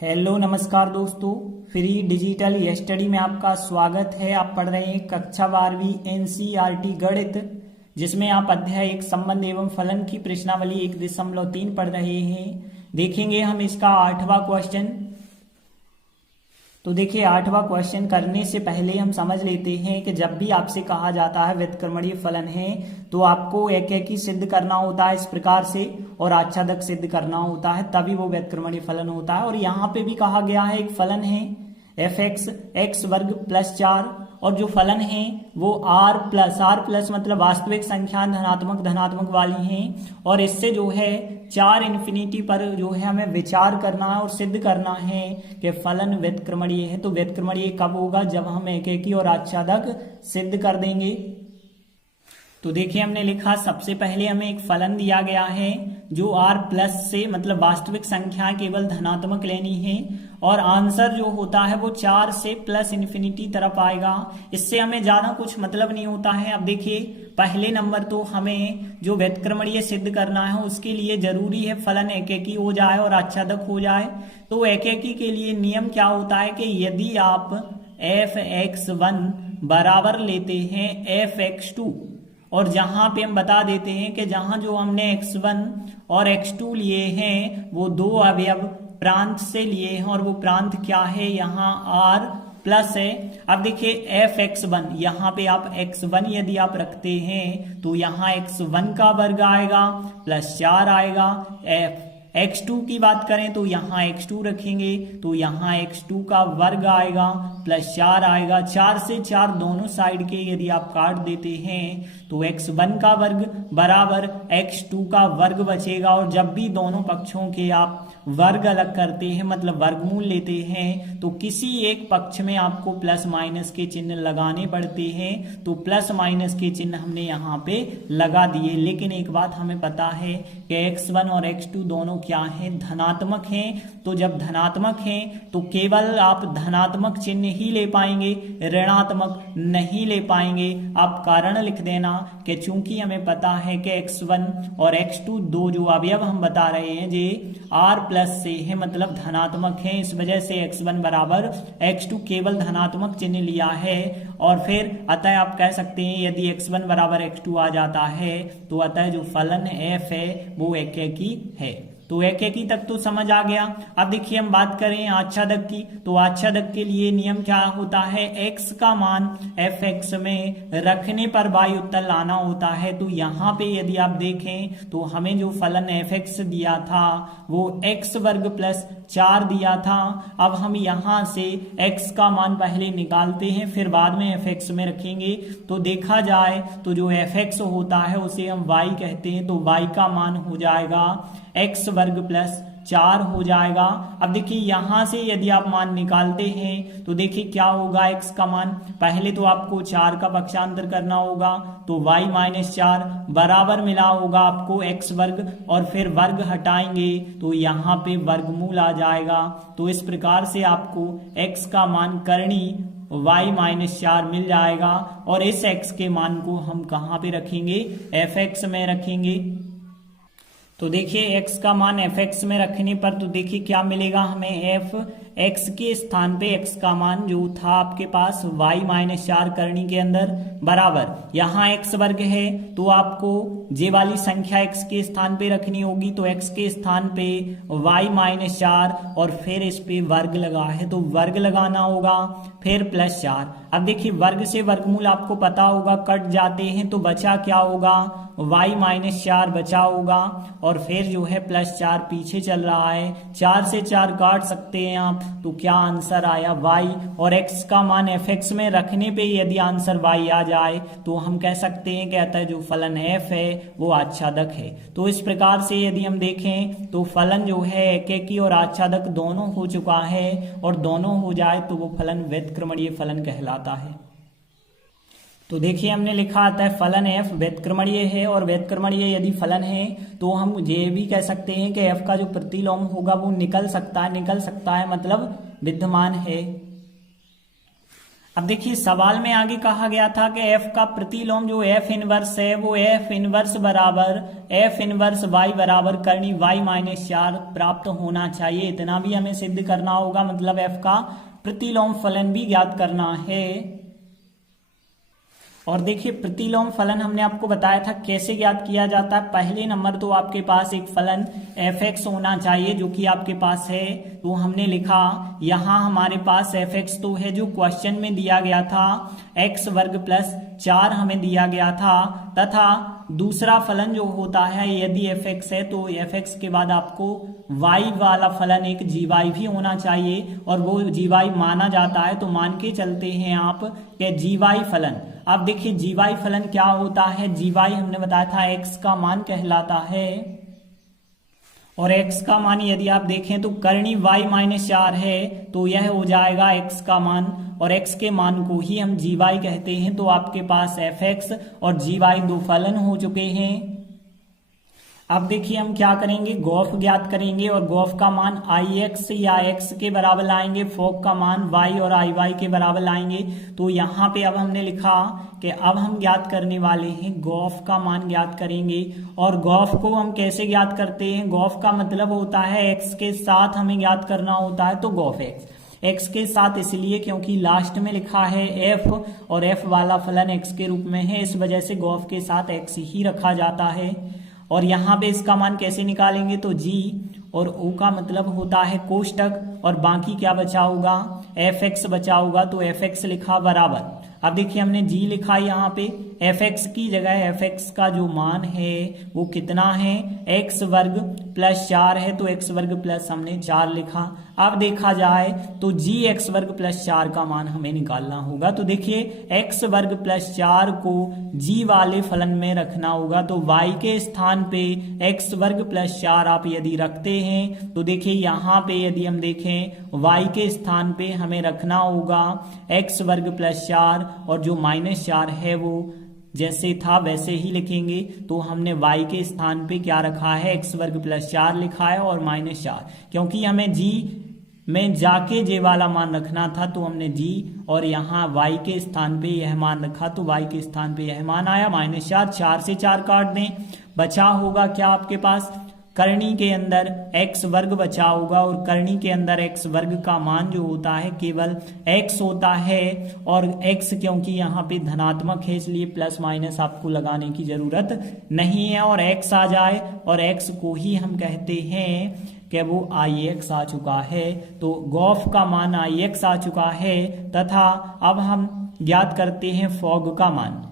Hello नमस्कार दोस्तों, free digital study में आपका स्वागत है। आप पढ़ रहे हैं कक्षा 12वीं एनसीईआरटी गणित, जिसमें आप अध्याय 1 संबंध एवं फलन की प्रश्नावली 1.3 पढ़ रहे हैं। देखेंगे हम इसका 8वां क्वेश्चन। तो देखिए, 8वां क्वेश्चन करने से पहले हम समझ लेते हैं कि जब भी आपसे कहा जाता है व्युत्क्रमणीय फलन है तो आपको एक एक ही सिद्ध करना होता है इस प्रकार से, और आच्छादक सिद्ध करना होता है, तभी वो व्युत्क्रमणीय फलन होता है। और यहाँ पे भी कहा गया है एक फलन है एफ एक्स एक्स वर्ग प्लस 4, और जो फलन है वो आर प्लस मतलब वास्तविक संख्या धनात्मक वाली हैं, और इससे जो है 4 इन्फिनिटी पर जो है हमें विचार करना है और सिद्ध करना है कि फलन व्युत्क्रमणीय है। तो व्युत्क्रमणीय कब होगा? जब हम एक एक ही और आच्छादक सिद्ध कर देंगे। तो देखिए, हमने लिखा सबसे पहले हमें एक फलन दिया गया है जो आर प्लस से मतलब वास्तविक संख्या केवल धनात्मक लेनी है, और आंसर जो होता है वो 4 से प्लस इन्फिनिटी तरफ आएगा। इससे हमें ज्यादा कुछ मतलब नहीं होता है। अब देखिए, पहले नंबर तो हमें जो व्युत्क्रमणीय सिद्ध करना है उसके लिए जरूरी है फलन एक एक ही हो जाए और आच्छादक हो जाए। तो एक एक ही के लिए नियम क्या होता है कि यदि आप f(x1) बराबर लेते हैं f(x2), और जहां पे हम बता देते हैं कि जहां जो हमने x1 और x2 लिए हैं वो दो अवयव प्रांत से लिए हैं, और वो प्रांत क्या है? यहाँ r प्लस है। अब देखिए f(x1), यहाँ पे आप x1 यदि आप रखते हैं तो यहाँ x1 का वर्ग आएगा प्लस 4 आएगा। x2 की बात करें तो यहाँ x2 रखेंगे तो यहाँ x2 का वर्ग आएगा प्लस 4 आएगा। 4 से 4 दोनों साइड के यदि आप काट देते हैं तो x1 का वर्ग बराबर x2 का वर्ग बचेगा। और जब भी दोनों पक्षों के आप वर्ग अलग करते हैं मतलब वर्गमूल लेते हैं तो किसी एक पक्ष में आपको प्लस माइनस के चिन्ह लगाने पड़ते हैं। तो प्लस माइनस के चिन्ह हमने यहाँ पे लगा दिए। लेकिन एक बात हमें पता है कि x1 और x2 दोनों क्या हैं? धनात्मक हैं। तो जब धनात्मक हैं तो केवल आप धनात्मक चिन्ह ही ले पाएंगे, ऋणात्मक नहीं ले पाएंगे। आप कारण लिख देना कि चूंकि हमें पता है कि x1 और x2 दो जो अवयव हम बता रहे हैं जे r प्लस से है मतलब धनात्मक है, इस वजह से x1 बराबर x2 केवल धनात्मक चिन्ह लिया है। और फिर अतः आप कह सकते हैं यदि x1 बराबर x2 आ जाता है तो अतः जो फलन f है वो एक एक ही है। तो एक एक ही तक तो समझ आ गया। अब देखिए, हम बात करें आच्छादक की, तो आच्छादक के लिए नियम क्या होता है? x का मान f(x) में रखने पर y उत्तर लाना होता है। तो यहाँ पे यदि आप देखें तो हमें जो फलन f(x) दिया था वो x वर्ग प्लस 4 दिया था। अब हम यहाँ से x का मान पहले निकालते हैं फिर बाद में f(x) में रखेंगे। तो देखा जाए तो जो f(x) होता है उसे हम y कहते हैं, तो y का मान हो जाएगा x वर्ग प्लस 4 हो जाएगा। अब देखिए, यहां से यदि आप मान निकालते हैं तो देखिए क्या होगा? x का मान पहले तो आपको 4 का पक्षांतर करना होगा तो y माइनस 4 बराबर मिला होगा आपको x वर्ग, और फिर वर्ग हटाएंगे तो यहाँ पे वर्गमूल आ जाएगा। तो इस प्रकार से आपको x का मान करणी y माइनस 4 मिल जाएगा। और इस x के मान को हम कहाँ पे रखेंगे? f(x) में रखेंगे। तो देखिए, x का मान f(x) में रखने पर तो देखिए क्या मिलेगा हमें? f(x) के स्थान पे x का मान जो था आपके पास y माइनस 4 करनी के अंदर बराबर, यहाँ x वर्ग है तो आपको जे वाली संख्या x के स्थान पे रखनी होगी। तो x के स्थान पे y माइनस 4 और फिर इस पे वर्ग लगा है तो वर्ग लगाना होगा, फिर प्लस 4। अब देखिए, वर्ग से वर्गमूल आपको पता होगा कट जाते हैं तो बचा क्या होगा? y माइनस 4 बचा होगा, और फिर जो है प्लस 4 पीछे चल रहा है। 4 से 4 काट सकते हैं आप, तो क्या आंसर आया? y। और x का मान f(x) में रखने पे यदि आंसर y आ जाए तो हम कह सकते हैं कि अतः जो फलन f है वो आच्छादक है। तो इस प्रकार से यदि हम देखें तो फलन जो है एक एक ही और आच्छादक दोनों हो चुका है, और दोनों हो जाए तो वो फलन व्युत्क्रमणीय फलन कहलाता है। तो देखिए, हमने लिखा आता है फलन f व्युत्क्रमणीय है, और व्युत्क्रमणीय यदि फलन है तो हम ये भी कह सकते हैं कि f का जो प्रतिलोम होगा वो निकल सकता है मतलब विद्यमान है। अब देखिए सवाल में आगे कहा गया था कि f का प्रतिलोम जो f इनवर्स है वो f इनवर्स बराबर f इनवर्स y बराबर करनी y-4 प्राप्त होना चाहिए। इतना भी हमें सिद्ध करना होगा, मतलब f का प्रतिलोम फलन भी ज्ञात करना है। और देखिए प्रतिलोम फलन हमने आपको बताया था कैसे ज्ञात किया जाता है। पहले नंबर तो आपके पास एक फलन f(x) होना चाहिए जो कि आपके पास है, तो हमने लिखा यहाँ हमारे पास f(x) तो है जो क्वेश्चन में दिया गया था, x वर्ग प्लस 4 हमें दिया गया था। तथा दूसरा फलन जो होता है यदि f(x) है तो f(x) के बाद आपको y वाला फलन एक gy भी होना चाहिए, और वो gy माना जाता है, तो मान के चलते हैं आप कि gy फलन। अब देखिए gy फलन क्या होता है, gy हमने बताया था x का मान कहलाता है, और x का मान यदि आप देखें तो करनी y-4 है, तो यह हो जाएगा x का मान, और x के मान को ही हम gy कहते हैं। तो आपके पास f(x) और gy दो फलन हो चुके हैं। अब देखिए हम क्या करेंगे, गॉफ ज्ञात करेंगे, और गॉफ का मान ix या x के बराबर लाएंगे, फोक का मान y और iy के बराबर लाएंगे। तो यहाँ पे अब हमने लिखा कि अब हम ज्ञात करने वाले हैं गॉफ का मान ज्ञात करेंगे। और गॉफ को हम कैसे ज्ञात करते हैं, गॉफ का मतलब होता है x के साथ हमें ज्ञात करना होता है, तो गॉफ x के साथ इसलिए क्योंकि लास्ट में लिखा है f, और f वाला फलन x के रूप में है, इस वजह से गॉफ के साथ x ही रखा जाता है। और यहाँ पे इसका मान कैसे निकालेंगे, तो g और o का मतलब होता है कोष्टक, और बाकी क्या बचा होगा, f(x) बचा होगा, तो f(x) लिखा बराबर। अब देखिए हमने g लिखा यहाँ पे, f(x) की जगह f(x) का जो मान है वो कितना है, x वर्ग प्लस 4 है, तो x वर्ग प्लस हमने 4 लिखा। अब देखा जाए तो g x वर्ग प्लस 4 का मान हमें निकालना होगा, तो देखिए x वर्ग प्लस 4 को g वाले फलन में रखना होगा, तो y के स्थान पे x वर्ग प्लस 4 आप यदि रखते हैं तो देखिए यहाँ पे यदि हम देखें y के स्थान पे हमें रखना होगा x वर्ग प्लस 4, और जो -4 है वो जैसे था वैसे ही लिखेंगे। तो हमने y के स्थान पे क्या रखा है, x वर्ग प्लस 4 लिखा है और -4, क्योंकि हमें g में जाके जे वाला मान रखना था, तो हमने g और यहाँ y के स्थान पे यह मान रखा, तो y के स्थान पे यह मान आया -4। 4 से 4 काट दें, बचा होगा क्या आपके पास, करनी के अंदर x वर्ग बचा होगा, और करनी के अंदर x वर्ग का मान जो होता है केवल x होता है, और x क्योंकि यहाँ पे धनात्मक है इसलिए प्लस माइनस आपको लगाने की जरूरत नहीं है, और x आ जाए, और x को ही हम कहते हैं कि वो ix आ चुका है, तो गॉफ का मान ix आ चुका है। तथा अब हम ज्ञात करते हैं फॉग का मान।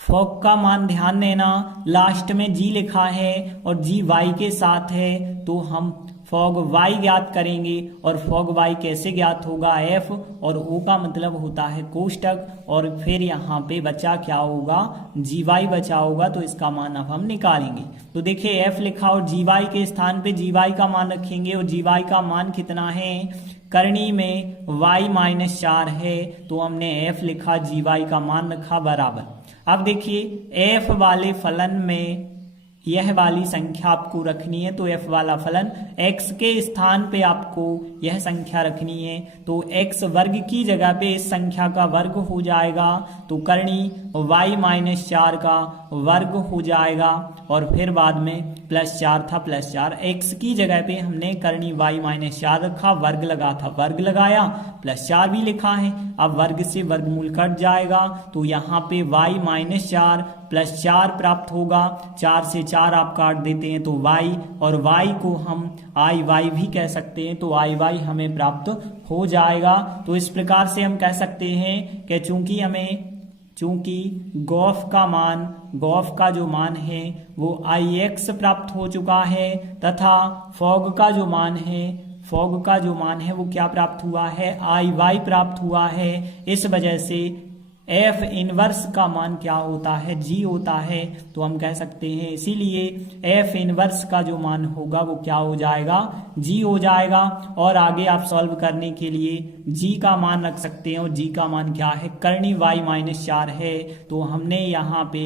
फॉग का मान ध्यान देना, लास्ट में g लिखा है और g y के साथ है, तो हम फॉग y ज्ञात करेंगे। और फॉग y कैसे ज्ञात होगा, f और o का मतलब होता है कोष्टक, और फिर यहाँ पे बचा क्या होगा, gy बचा होगा, तो इसका मान अब हम निकालेंगे। तो देखिए f लिखा और gy के स्थान पे gy का मान रखेंगे, और gy का मान कितना है, करनी में y-4 है, तो हमने f लिखा, gy का मान रखा बराबर। अब देखिए f वाले फलन में यह वाली संख्या आपको रखनी है, तो f वाला फलन x के स्थान पे आपको यह संख्या रखनी है, तो x वर्ग की जगह पे इस संख्या का वर्ग हो जाएगा, तो करनी y-4 का वर्ग हो जाएगा, और फिर बाद में +4 था, +4 x की जगह पे हमने करनी y-4 रखा, वर्ग लगा था, वर्ग लगाया, +4 भी लिखा है। अब वर्ग से वर्गमूल कट जाएगा, तो यहाँ पे y-4 +4 प्राप्त होगा। 4 से 4 आप काट देते हैं तो y, और y को हम iy भी कह सकते हैं, तो iy हमें प्राप्त हो जाएगा। तो इस प्रकार से हम कह सकते हैं कि चूंकि गॉफ का जो मान है वो ix प्राप्त हो चुका है, तथा फॉग का जो मान है वो क्या प्राप्त हुआ है, iy प्राप्त हुआ है। इस वजह से f इनवर्स का मान क्या होता है, g होता है, तो हम कह सकते हैं इसीलिए f इनवर्स का जो मान होगा वो क्या हो जाएगा, g हो जाएगा। और आगे आप सॉल्व करने के लिए g का मान रख सकते हैं, और g का मान क्या है, करनी y-4 है, तो हमने यहाँ पे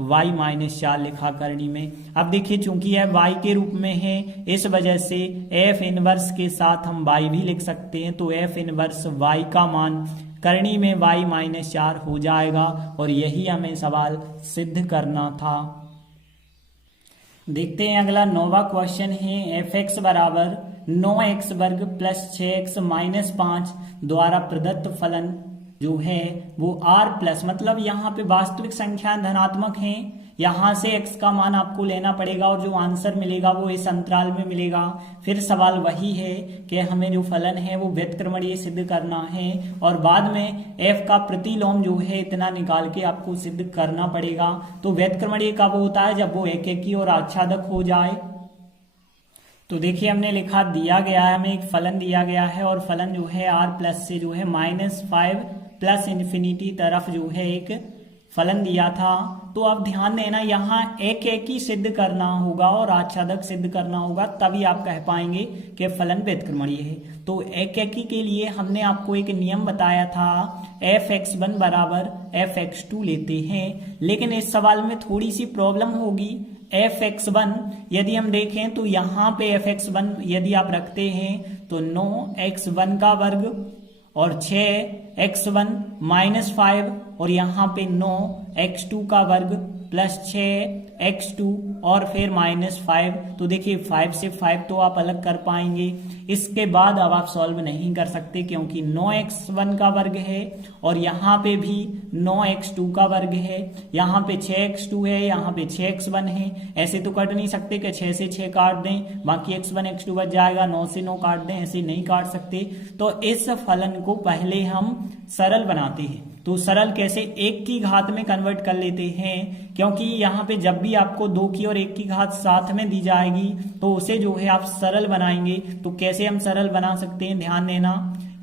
y-4 लिखा करनी में। अब देखिए चूंकि यह y के रूप में है, इस वजह से f इनवर्स के साथ हम y भी लिख सकते हैं, तो f इनवर्स y का मान करनी में y-4 हो जाएगा और यही हमें सवाल सिद्ध करना था। देखते हैं अगला 9वां क्वेश्चन है f(x) बराबर 9x वर्ग प्लस 6x माइनस 5 द्वारा प्रदत्त फलन जो है वो r प्लस, मतलब यहाँ पे वास्तविक संख्या धनात्मक हैं, यहाँ से x का मान आपको लेना पड़ेगा और जो आंसर मिलेगा वो इस अंतराल में मिलेगा। फिर सवाल वही है कि हमें जो फलन है वो व्युत्क्रमणीय सिद्ध करना है और बाद में f का प्रतिलोम जो है इतना निकाल के आपको सिद्ध करना पड़ेगा। तो व्युत्क्रमणीय कब होता है? जब वो एकेकी और आच्छादक हो जाए। तो देखिए हमने लिखा दिया गया है, हमें एक फलन दिया गया है और फलन जो है r प्लस से जो है -5 प्लस इन्फिनिटी तरफ जो है एक फलन दिया था। तो अब ध्यान देना, यहाँ एकेकी सिद्ध करना होगा और आच्छादक सिद्ध करना होगा, तभी आप कह पाएंगे कि फलन व्युत्क्रमणीय है। तो एकेकी के लिए हमने आपको एक नियम बताया था, f(x1) बराबर f(x2) लेते हैं, लेकिन इस सवाल में थोड़ी सी प्रॉब्लम होगी। f(x1) यदि हम देखें तो यहाँ पे f(x1) यदि आप रखते हैं तो 9x1 का वर्ग और 6x1 -5 और यहाँ पे 9x2 का वर्ग प्लस 6x2 और फिर -5। तो देखिए 5 से 5 तो आप अलग कर पाएंगे। इसके बाद अब आप सॉल्व नहीं कर सकते क्योंकि 9x1 का वर्ग है और यहाँ पे भी 9x2 का वर्ग है, यहाँ पे 6x2 है, यहाँ पे 6x1 है। ऐसे तो काट नहीं सकते कि 6 से 6 काट दें बाकी x1 x2 बच जाएगा, 9 से 9 काट दें, ऐसे नहीं काट सकते। तो इस फलन को पहले हम सरल बनाते हैं। तो सरल कैसे? 1 की घात में कन्वर्ट कर लेते हैं, क्योंकि यहाँ पे जब भी आपको 2 की और 1 की घात साथ में दी जाएगी तो उसे जो है आप सरल बनाएंगे। तो कैसे हम सरल बना सकते हैं, ध्यान देना।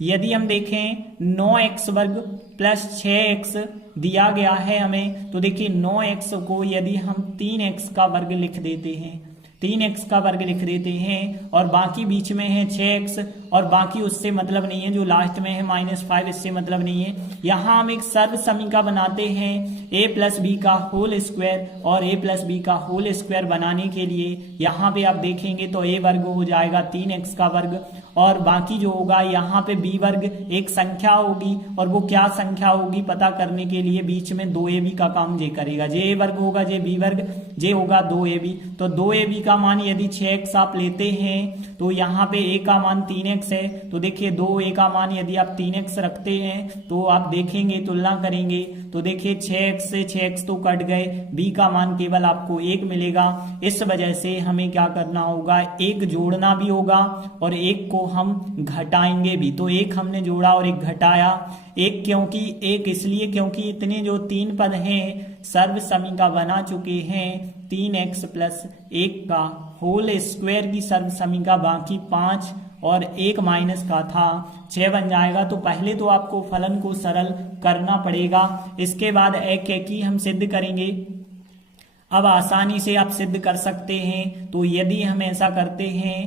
यदि हम देखें 9x वर्ग प्लस 6x दिया गया है हमें, तो देखिए 9x को यदि हम 3x का वर्ग लिख देते हैं, 3x का वर्ग लिख देते हैं और बाकी बीच में है 6x और बाकी उससे मतलब नहीं है, जो लास्ट में है -5 इससे मतलब नहीं है। यहाँ हम एक सर्व समीका बनाते हैं a प्लस बी का होल स्क्वायर और a प्लस बी का होल स्क्वायर बनाने के लिए यहाँ पे आप देखेंगे तो a वर्ग हो जाएगा 3x का वर्ग और बाकी जो होगा यहाँ पे b वर्ग एक संख्या होगी और वो क्या संख्या होगी पता करने के लिए बीच में 2ab का काम जे करेगा। जे a वर्ग होगा, जे b वर्ग, जे होगा 2ab। तो 2ab का मान यदि 6x आप लेते हैं तो यहाँ पे a का मान 3x है। तो देखिए 2a का मान यदि आप 3x रखते हैं तो आप देखेंगे, तुलना करेंगे तो देखिए 6x से 6x तो कट गए, b का मान केवल आपको 1 मिलेगा। इस वजह से हमें क्या करना होगा, 1 जोड़ना भी होगा और 1 को हम घटाएंगे भी। तो 1 हमने जोड़ा और 1 घटाया। 1 क्योंकि 1 इसलिए क्योंकि इतने जो 3 पद हैं सर्व समीका बना चुके हैं 3x प्लस 1 का होल स्क्वायर की सर्व समीका, बाकी 5 और 1 माइनस का था 6 बन जाएगा। तो पहले तो आपको फलन को सरल करना पड़ेगा, इसके बाद एकेकी हम सिद्ध करेंगे। अब आसानी से आप सिद्ध कर सकते हैं। तो यदि हम ऐसा करते हैं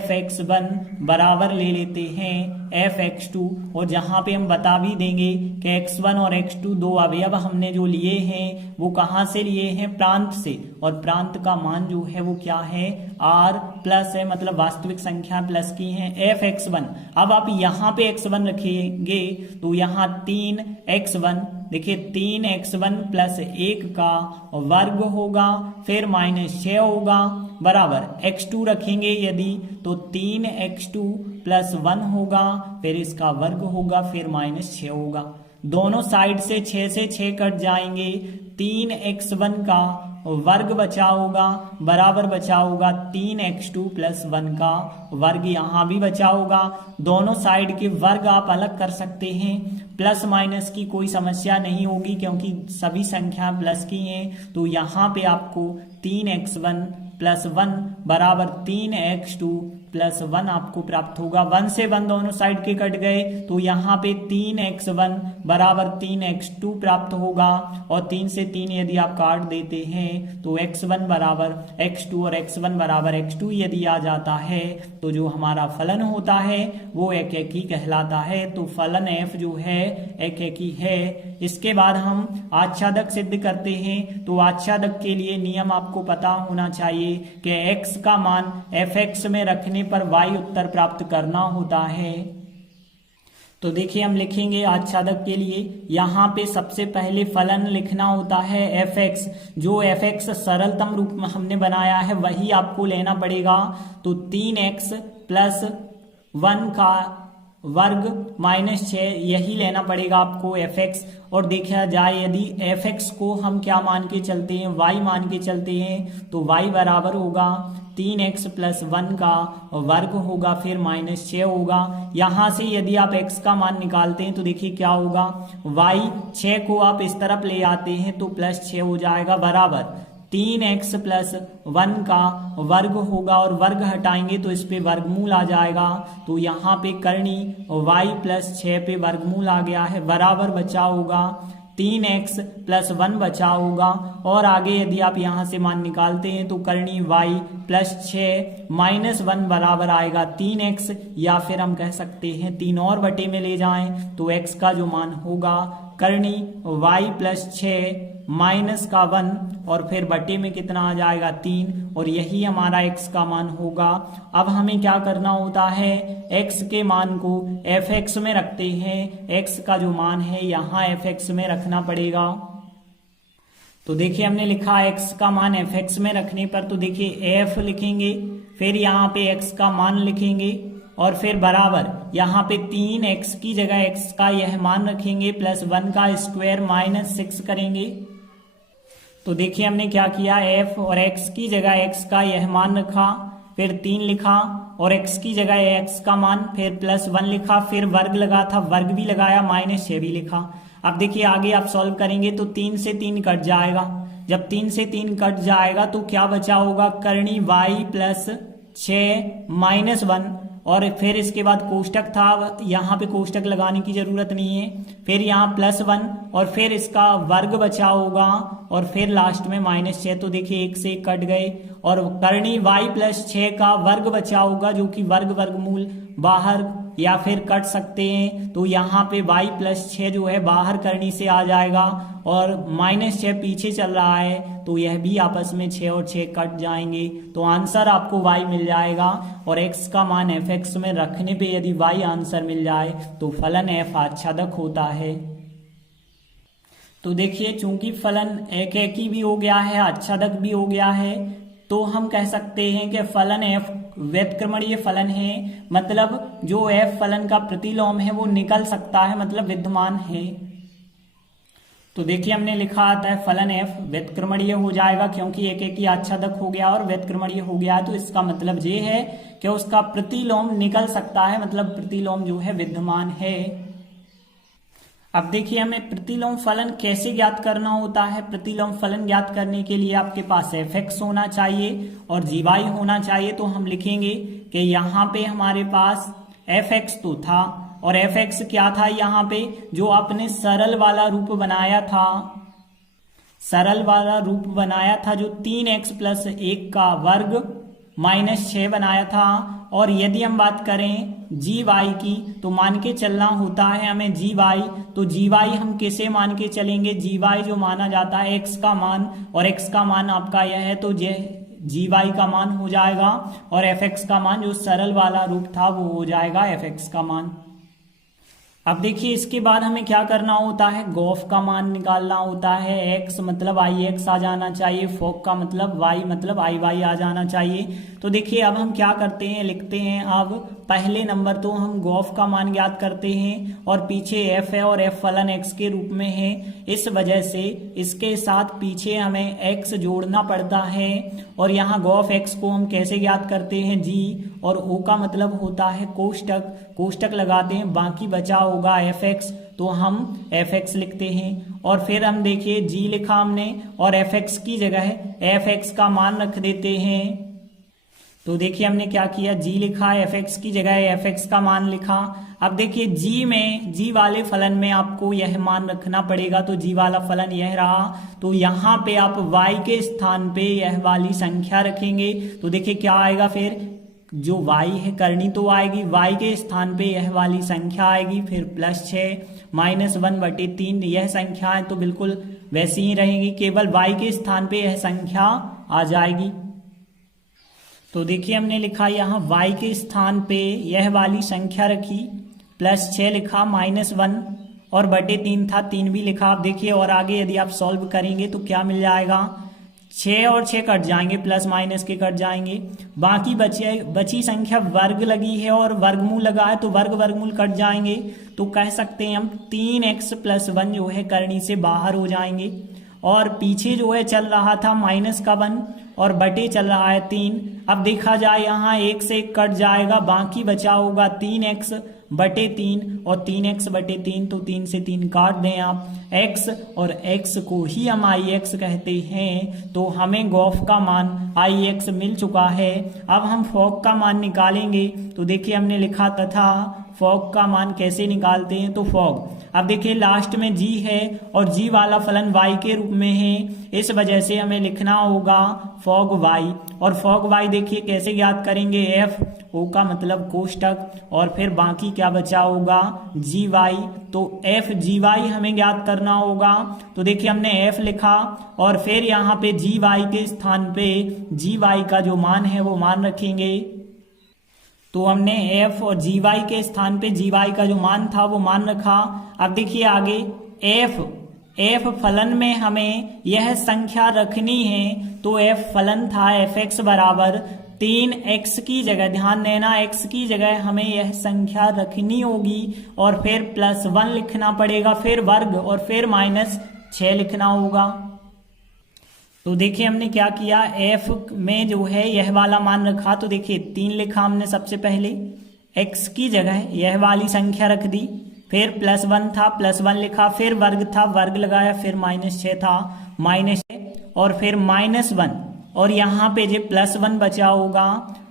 f(x1) बराबर ले लेते हैं f(x2) और जहां पे हम बता भी देंगे कि x1 और x2 दो अवयव हमने जो लिए हैं वो कहां से लिए हैं, प्रांत से, और प्रांत का मान जो है वो क्या है, r प्लस है, मतलब वास्तविक संख्या प्लस की है f(x1). अब आप यहाँ पे x1 रखेंगे तो यहाँ 3x1, देखिए 3x1 प्लस 1 का वर्ग होगा फिर -6 होगा बराबर x2 रखेंगे यदि तो 3x2 प्लस 1 होगा फिर इसका वर्ग होगा फिर -6 होगा। दोनों साइड से 6 से 6 कट जाएंगे, 3x1 का वर्ग बचा होगा बराबर बचा होगा 3x2 प्लस 1 का वर्ग, यहाँ भी बचा होगा। दोनों साइड के वर्ग आप अलग कर सकते हैं, प्लस माइनस की कोई समस्या नहीं होगी क्योंकि सभी संख्या प्लस की हैं। तो यहाँ पे आपको 3x1 प्लस 1 बराबर 3x2 प्लस 1 आपको प्राप्त होगा। 1 से 1 दोनों साइड के कट गए तो यहाँ पे 3x1 बराबर 3x2 प्राप्त होगा और 3 से 3 यदि आप काट देते हैं तो x1 बराबर x2 और x1 बराबर x2 यदि आ जाता है तो जो हमारा फलन होता है वो एकेकी कहलाता है। तो फलन f जो है एकेकी है। इसके बाद हम आच्छादक सिद्ध करते हैं। तो आच्छादक के लिए नियम आपको पता होना चाहिए कि x का मान fx में रखने पर y उत्तर प्राप्त करना होता है। तो देखिए हम लिखेंगे आच्छादक के लिए, यहाँ पे सबसे पहले फलन लिखना होता है एफ एक्स। जो एफ एक्स सरलतम रूप में हमने बनाया है वही आपको लेना पड़ेगा। तो 3x प्लस 1 का वर्ग -6 यही लेना पड़ेगा आपको एफ एक्स। और देखा जाए यदि एफ एक्स को हम क्या मान के चलते हैं, y मान के चलते हैं, तो y बराबर होगा 3x प्लस 1 का वर्ग होगा, फिर -6 होगा। यहाँ से यदि आप x का मान निकालते हैं तो देखिए क्या होगा, y 6 को आप इस तरफ ले आते हैं तो +6 हो जाएगा, बराबर 3x प्लस 1 का वर्ग होगा, और वर्ग हटाएंगे तो इस पे वर्गमूल आ जाएगा। तो यहाँ पे करनी y प्लस 6 पे वर्गमूल आ गया है, बराबर बचा होगा 3x प्लस 1 बचा होगा। और आगे यदि आप यहाँ से मान निकालते हैं तो करनी y प्लस 6 माइनस 1 बराबर आएगा 3x, या फिर हम कह सकते हैं 3 और बटे में ले जाएं तो x का जो मान होगा करनी y प्लस 6 माइनस का 1, और फिर बटे में कितना आ जाएगा 3, और यही हमारा x का मान होगा। अब हमें क्या करना होता है, x के मान को एफ एक्स में रखते हैं। x का जो मान है यहाँ एफ एक्स में रखना पड़ेगा। तो देखिए हमने लिखा x का मान एफ एक्स में रखने पर, तो देखिए f लिखेंगे, फिर यहाँ पे x का मान लिखेंगे, और फिर बराबर यहाँ पे 3x की जगह x का यह मान रखेंगे, प्लस 1 का स्क्वायर माइनस 6 करेंगे। तो देखिए हमने क्या किया, f और x की जगह x का यह मान रखा, फिर 3 लिखा, और x की जगह x का मान, फिर प्लस 1 लिखा, फिर वर्ग लगा था, वर्ग भी लगाया, -6 भी लिखा। अब देखिए आगे आप सॉल्व करेंगे तो 3 से 3 कट जाएगा। जब 3 से 3 कट जाएगा तो क्या बचा होगा, करनी y प्लस 6 माइनस 1, और फिर इसके बाद कोष्टक था, यहाँ पे कोष्टक लगाने की जरूरत नहीं है, फिर यहाँ प्लस 1, और फिर इसका वर्ग बचा होगा, और फिर लास्ट में -6। तो देखिए 1 से 1 कट गए, और करनी y प्लस 6 का वर्ग बचा होगा, जो कि वर्गमूल बाहर या फिर कट सकते हैं। तो यहाँ पे y प्लस 6 जो है बाहर करनी से आ जाएगा, और -6 पीछे चल रहा है, तो यह भी आपस में 6 और 6 कट जाएंगे, तो आंसर आपको y मिल जाएगा। और x का मान एफ एक्स में रखने पे यदि y आंसर मिल जाए तो फलन f आच्छादक होता है। तो देखिए चूंकि फलन एकेकी भी हो गया है, आच्छादक भी हो गया है, तो हम कह सकते हैं कि फलन f व्युत्क्रमणीय फलन है, मतलब जो f फलन का प्रतिलोम है वो निकल सकता है, मतलब विद्यमान है। तो देखिए हमने लिखा आता है फलन f व्युत्क्रमणीय हो जाएगा, क्योंकि एकेकी आच्छादक हो गया और व्युत्क्रमणीय हो गया है, तो इसका मतलब ये है कि उसका प्रतिलोम निकल सकता है, मतलब प्रतिलोम जो है विद्यमान है। अब देखिए हमें प्रतिलोम फलन कैसे ज्ञात करना होता है। प्रतिलोम फलन ज्ञात करने के लिए आपके पास एफ एक्स होना चाहिए और जी वाई होना चाहिए। तो हम लिखेंगे कि यहाँ पे हमारे पास एफ एक्स तो था, और एफ एक्स क्या था, यहाँ पे जो आपने सरल वाला रूप बनाया था, सरल वाला रूप बनाया था जो 3x प्लस 1 का वर्ग -6 बनाया था। और यदि हम बात करें जी वाई की, तो मान के चलना होता है हमें जी वाई। तो जी वाई हम किसे मान के चलेंगे, जी वाई जो माना जाता है x का मान, और x का मान आपका यह है, तो जी वाई का मान हो जाएगा, और एफ एक्स का मान जो सरल वाला रूप था वो हो जाएगा एफ एक्स का मान। अब देखिए इसके बाद हमें क्या करना होता है, गॉफ का मान निकालना होता है। x मतलब आई एक्स आ जाना चाहिए, फोक का मतलब y मतलब आई वाई आ जाना चाहिए। तो देखिए अब हम क्या करते हैं, लिखते हैं। अब पहले नंबर तो हम गॉफ का मान ज्ञात करते हैं, और पीछे f है और f फलन x के रूप में है, इस वजह से इसके साथ पीछे हमें x जोड़ना पड़ता है। और यहाँ गॉफ x को हम कैसे ज्ञात करते हैं, g, और o का मतलब होता है कोष्टक, कोष्टक लगाते हैं, बाकी बचा होगा एफ एक्स, तो हम एफ एक्स लिखते हैं। और फिर हम देखिए जी लिखा हमने, और एफ एक्स की जगह एफ एक्स का मान रख देते हैं। तो देखिए हमने क्या किया, जी लिखा, एफ एक्स की जगह एफ एक्स का मान लिखा। अब देखिए जी में, जी वाले फलन में आपको यह मान रखना पड़ेगा, तो जी वाला फलन यह रहा। तो यहाँ पे आप y के स्थान पे यह वाली संख्या रखेंगे, तो देखिए क्या आएगा, फिर जो y है करनी तो आएगी, y के स्थान पे यह वाली संख्या आएगी, फिर +6 -1/3 यह संख्या है, तो बिल्कुल वैसी ही रहेगी, केवल y के स्थान पे यह संख्या आ जाएगी। तो देखिए हमने लिखा यहाँ y के स्थान पे यह वाली संख्या रखी, प्लस 6 लिखा -1 और बटे 3 था 3 भी लिखा। आप देखिए और आगे यदि आप सॉल्व करेंगे तो क्या मिल जाएगा, 6 और 6 कट जाएंगे, प्लस माइनस के कट जाएंगे, बाकी बची संख्या वर्ग लगी है और वर्गमूल लगा है तो वर्ग वर्गमूल कट जाएंगे। तो कह सकते हैं हम 3x + 1 जो है करनी से बाहर हो जाएंगे। और पीछे जो है चल रहा था -1 और बटे चल रहा है 3। अब देखा जाए यहाँ 1 से 1 कट जाएगा, बाकी बचा होगा 3x बटे 3 और 3x बटे 3, तो 3 से 3 काट दें आप। x और x को ही हम ix कहते हैं, तो हमें गॉफ का मान ix मिल चुका है। अब हम फॉग का मान निकालेंगे। तो देखिए हमने लिखा तथा फॉग का मान कैसे निकालते हैं। तो फॉग, अब देखिए लास्ट में g है और g वाला फलन y के रूप में है, इस वजह से हमें लिखना होगा फॉग y। और फॉग y देखिए कैसे ज्ञात करेंगे, f o का मतलब कोष्टक और फिर बाकी क्या बचा होगा gy। तो f gy हमें ज्ञात करना होगा। तो देखिए हमने f लिखा और फिर यहाँ पे gy के स्थान पे gy का जो मान है वो मान रखेंगे। तो हमने f और gy के स्थान पे gy का जो मान था वो मान रखा। अब देखिए आगे f फलन में हमें यह संख्या रखनी है, तो f फलन था fx बराबर 3x की जगह, ध्यान देना x की जगह हमें यह संख्या रखनी होगी और फिर +1 लिखना पड़ेगा, फिर वर्ग और फिर -6 लिखना होगा। तो देखिए हमने क्या किया, f में जो है यह वाला मान रखा। तो देखिए 3 लिखा हमने सबसे पहले, x की जगह यह वाली संख्या रख दी, फिर +1 था +1 लिखा, फिर वर्ग था वर्ग लगाया, फिर -6 था -6 और फिर -1 और यहाँ पे जो +1 बचा होगा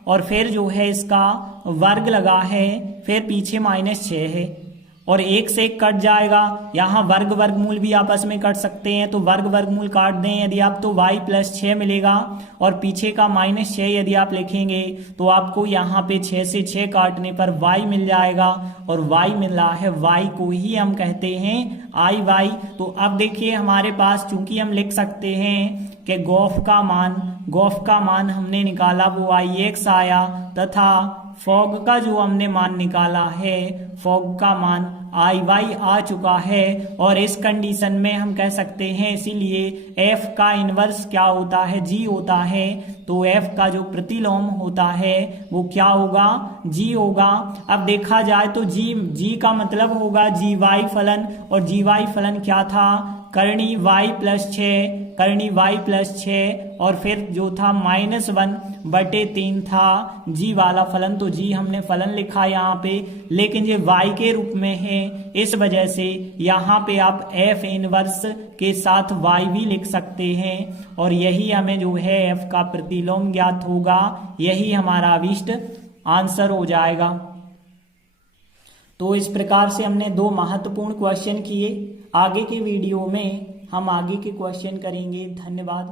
और फिर जो है इसका वर्ग लगा है, फिर पीछे -6 है और 1 से 1 कट जाएगा। यहाँ वर्ग वर्गमूल भी आपस में कट सकते हैं, तो वर्ग वर्गमूल काट दें यदि आप तो y + 6 मिलेगा और पीछे का -6 यदि आप लिखेंगे तो आपको यहाँ पे 6 से 6 काटने पर y मिल जाएगा और y मिल रहा है, y को ही हम कहते हैं iy। तो अब देखिए हमारे पास चूंकि हम लिख सकते हैं कि गॉफ का मान हमने निकाला वो ix आया तथा फॉग का जो हमने मान निकाला है फॉग का मान iy आ चुका है। और इस कंडीशन में हम कह सकते हैं इसीलिए f का इनवर्स क्या होता है, g होता है। तो f का जो प्रतिलोम होता है वो क्या होगा, g होगा। अब देखा जाए तो g का मतलब होगा gy फलन और gy फलन क्या था, करणी y + 6 और फिर जो था -1 बटे 3 था g वाला फलन। तो g हमने फलन लिखा यहाँ पे, लेकिन ये y के रूप में है, इस वजह से यहाँ पे आप f इनवर्स के साथ y भी लिख सकते हैं और यही हमें जो है f का प्रतिलोम ज्ञात होगा, यही हमारा अभीष्ट आंसर हो जाएगा। तो इस प्रकार से हमने 2 महत्वपूर्ण क्वेश्चन किए। आगे के वीडियो में हम आगे के क्वेश्चन करेंगे। धन्यवाद।